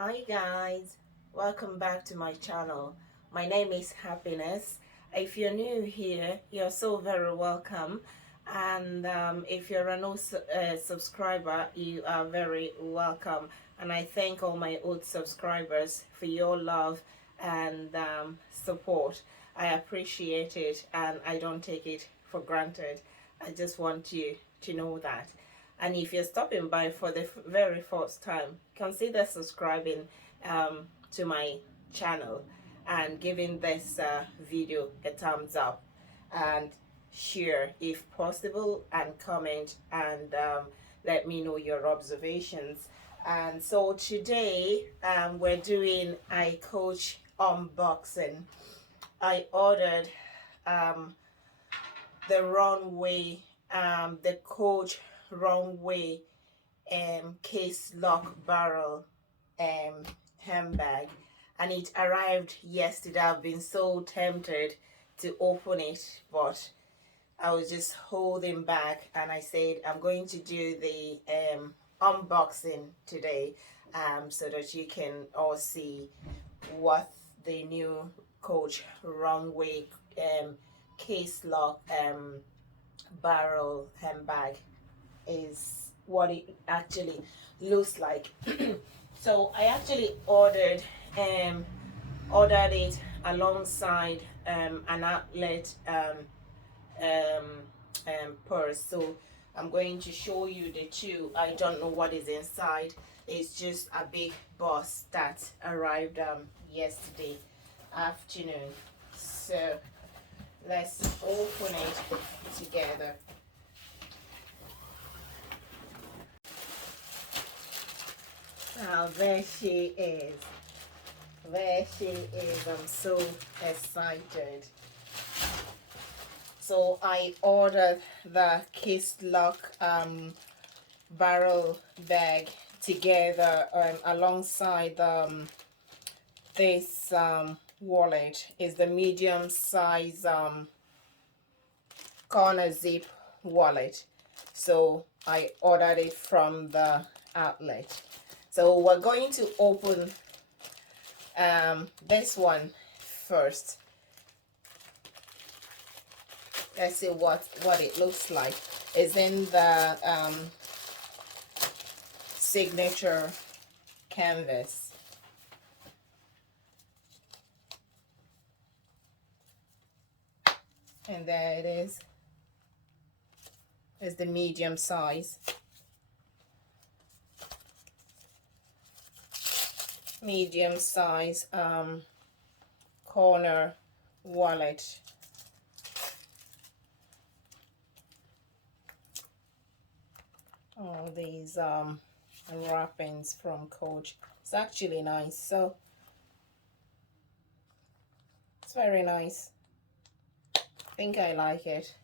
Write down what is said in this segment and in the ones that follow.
Hi guys, welcome back to my channel. My name is Happiness. If you're new here, you're so very welcome. And if you're a new subscriber, you are very welcome. And I thank all my old subscribers for your love and support. I appreciate it and I don't take it for granted. I just want you to know that. And if you're stopping by for the very first time, consider subscribing to my channel and giving this video a thumbs up and share if possible and comment and let me know your observations. And so today we're doing a coach unboxing. I ordered um, the runway, the coach runway case lock barrel um, handbag, and it arrived yesterday. I've been so tempted to open it, but I was just holding back, and I said I'm going to do the unboxing today so that you can all see what the new coach runway um, case lock barrel handbag is, what it actually looks like. So I actually um ordered it alongside an outlet um, purse. So I'm going to show you the two. I don't know what is inside. It's just a big box that arrived yesterday afternoon. So let's open it together. Now there she is. There she is. I'm so excited. So I ordered the kisslock barrel bag together alongside this wallet. Is the medium size corner zip wallet. So I ordered it from the outlet. So we're going to open this one first. Let's see what it looks like. It's in the signature canvas. And there it is. It's the medium size. Medium size corner wallet. All these wrappings from Coach. It's actually nice. So it's very nice. I think I like it.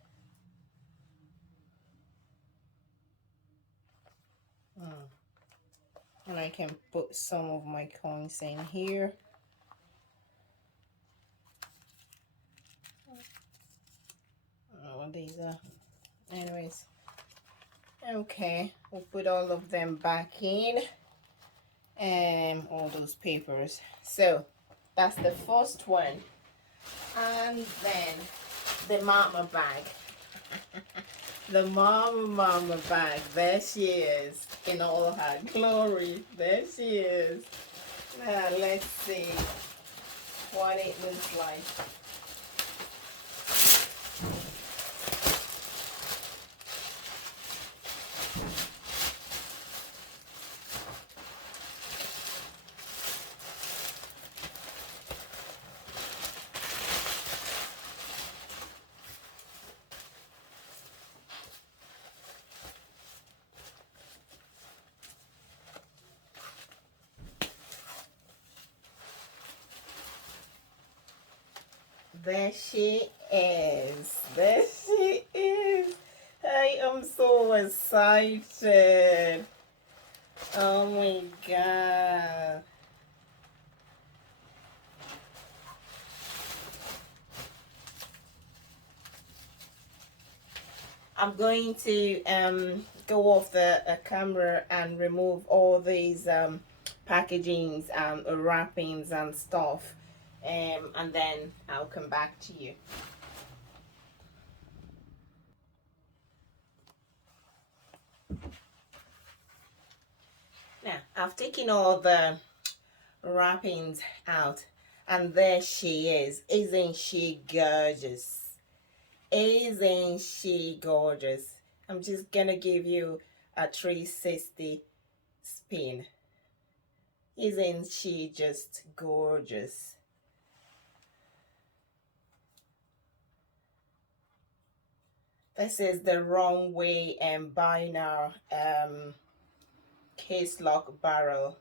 And I can put some of my coins in here. Oh, these are, anyways. Okay, we'll put all of them back in and all those papers. So that's the first one. And then the mama bag. The mama bag. There she is in all her glory. There she is. Now let's see what it looks like. There she is. There she is. I am so excited. Oh my God. I'm going to go off the camera and remove all these packagings and wrappings and stuff, and then I'll come back to you. Now I've taken all the wrappings out, and there she is. Isn't she gorgeous? Isn't she gorgeous? I'm just gonna give you a 360 spin. Isn't she just gorgeous? This is the runway and binder case lock barrel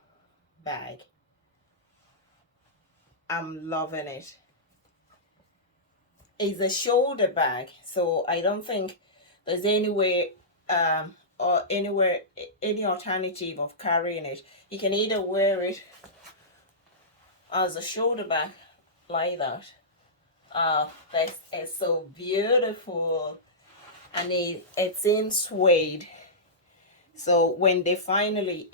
bag. I'm loving it. It's a shoulder bag, so I don't think there's any way or anywhere any alternative of carrying it. You can either wear it as a shoulder bag like that. This is so beautiful, and it's in suede. So when they finally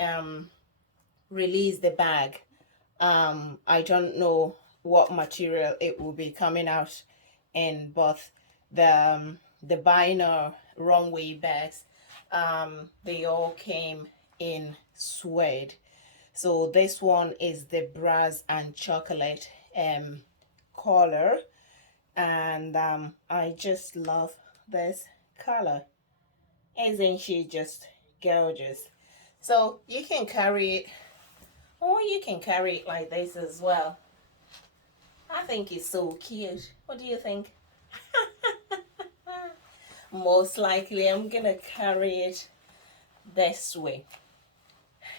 release the bag, I don't know what material it will be coming out in, but the binder runway bags, they all came in suede. So this one is the brass and chocolate color, and I just love this color. Isn't she just gorgeous? So you can carry it, or you can carry it like this as well. I think it's so cute. What do you think? Most likely I'm gonna carry it this way.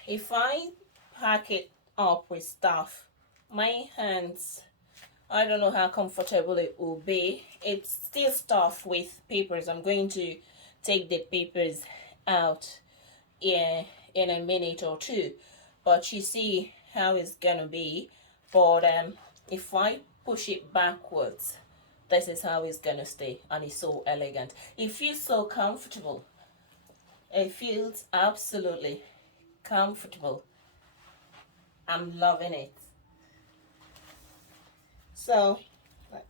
If I pack it up with stuff, my hands, I don't know how comfortable it will be. It's still stuffed with papers. I'm going to take the papers out in a minute or two, but you see how it's gonna be. But if I push it backwards, this is how it's gonna stay, and it's so elegant. It feels so comfortable. It feels absolutely comfortable. I'm loving it. So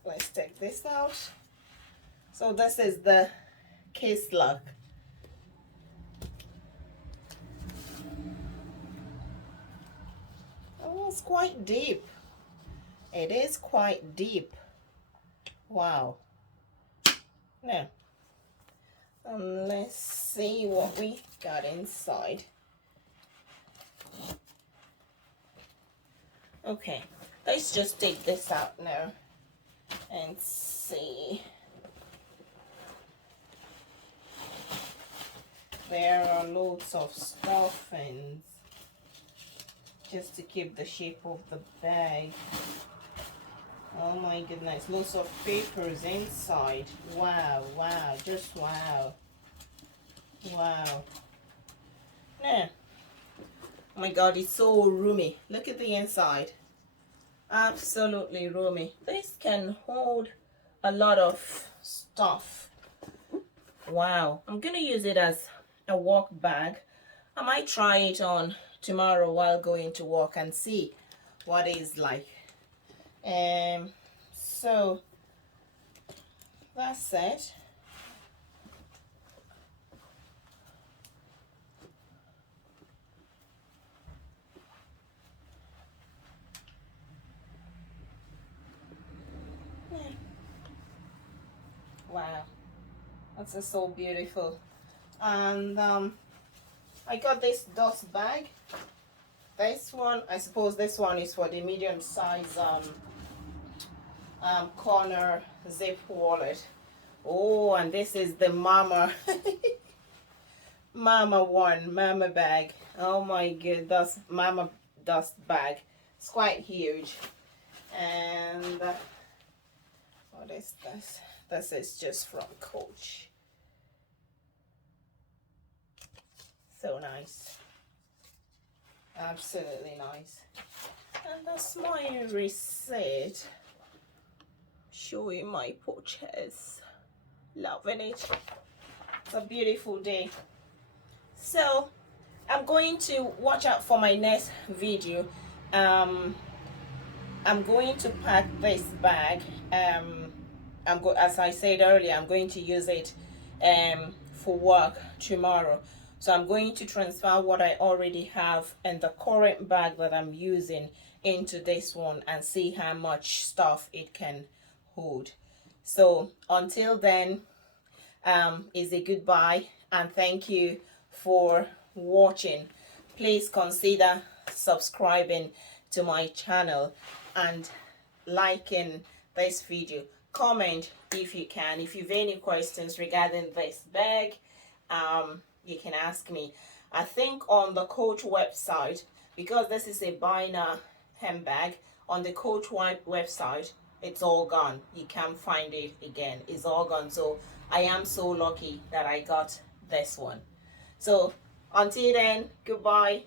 let's take this out. So this is the case lock. Oh, it's quite deep. It is quite deep. Wow. Now, let's see what we got inside. Okay, let's just take this out now and see. There are loads of stuffings just to keep the shape of the bag. Oh my goodness, lots of papers inside. Wow, wow, just wow. Wow. Now, oh my god, it's so roomy. Look at the inside. Absolutely roomy. This can hold a lot of stuff. Wow. I'm gonna use it as a work bag. I might try it on tomorrow while going to work and see what it's like. So that's it. Wow, that's just so beautiful. And I got this dust bag. This one, I suppose this one is for the medium size corner zip wallet. Oh, and this is the mama mama bag. Oh my god, that's mama dust bag. It's quite huge. And what is this? This is just from Coach. So nice. Absolutely nice. And that's my receipt. Showing my purchase. Loving it. It's a beautiful day. So I'm going to watch out for my next video. um I'm going to pack this bag. As I said earlier, I'm going to use it for work tomorrow. So I'm going to transfer what I already have in the current bag that I'm using into this one and see how much stuff it can hold. So until then, is a goodbye, and thank you for watching. Please consider subscribing to my channel and liking this video. Comment if you can. If you've any questions regarding this bag, you can ask me. I think on the Coach website, because this is a binder handbag, on the Coach website, it's all gone. You can't find it again. It's all gone. So I am so lucky that I got this one. So until then, goodbye.